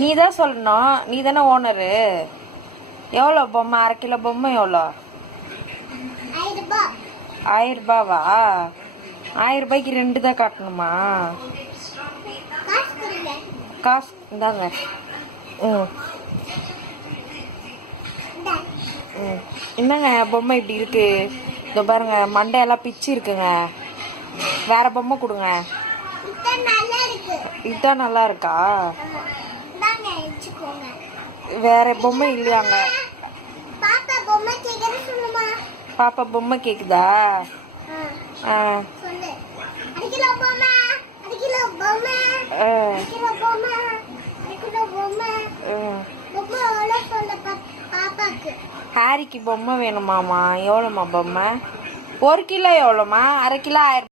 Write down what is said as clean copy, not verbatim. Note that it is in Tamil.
நீ தான் சொல்லணும், நீ தானே ஓனரு. எவ்வளோ பொம்மை? அரை கிலோ பொம்மை எவ்வளோ? 1000 ரூபாவா? 1000 ரூபாய்க்கு 2 தான் காட்டணுமா? காசு இந்தாங்க. ம் ம் என்னங்க பொம்மை இப்படி இருக்கு? இதோ பாருங்க, மண்டையெல்லாம் பிச்சு இருக்குங்க. வேற பொம்மை கொடுங்க. இதுதான் நல்லா இருக்கா? வேற பொம்மை இல்லையாங்க? பாப்பா பொம்மை கேக்குதா? ஹாரிக்கு பொம்மை வேணுமாமா? எவ்வளோமா பொம்மை? 1 கிலோ எவ்வளோமா? அரை கிலோ 1000.